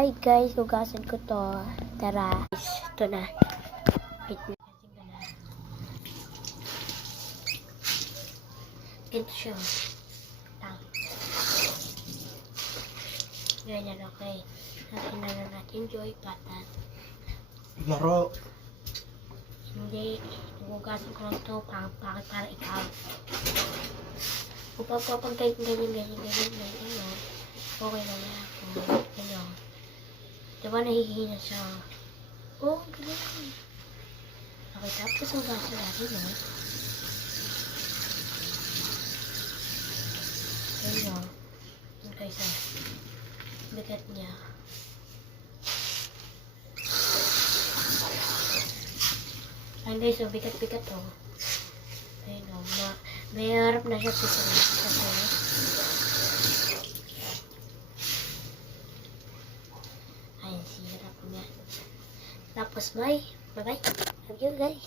Hi guys, hugasan ko to. Tara. Ito na. Wait na. Ito siya. Tang. Ganyan, okay. Natin na natin Joy patat. Laro. Hindi. Hugasan ko lang to. Para ikaw. Pag ganyan. Okay na yan ako. Ganyan. Diba nahihina siya? Oh, ganyan. Okay, tapos hugasan natin, no? Ganyan. Okay, sa bigat niya. Ayun guys, so bigat-bigat, oh. Ayun, oh. May harap na siya kasi. Ayun, sirap niya. Tapos, bye. Bye-bye. Love you guys.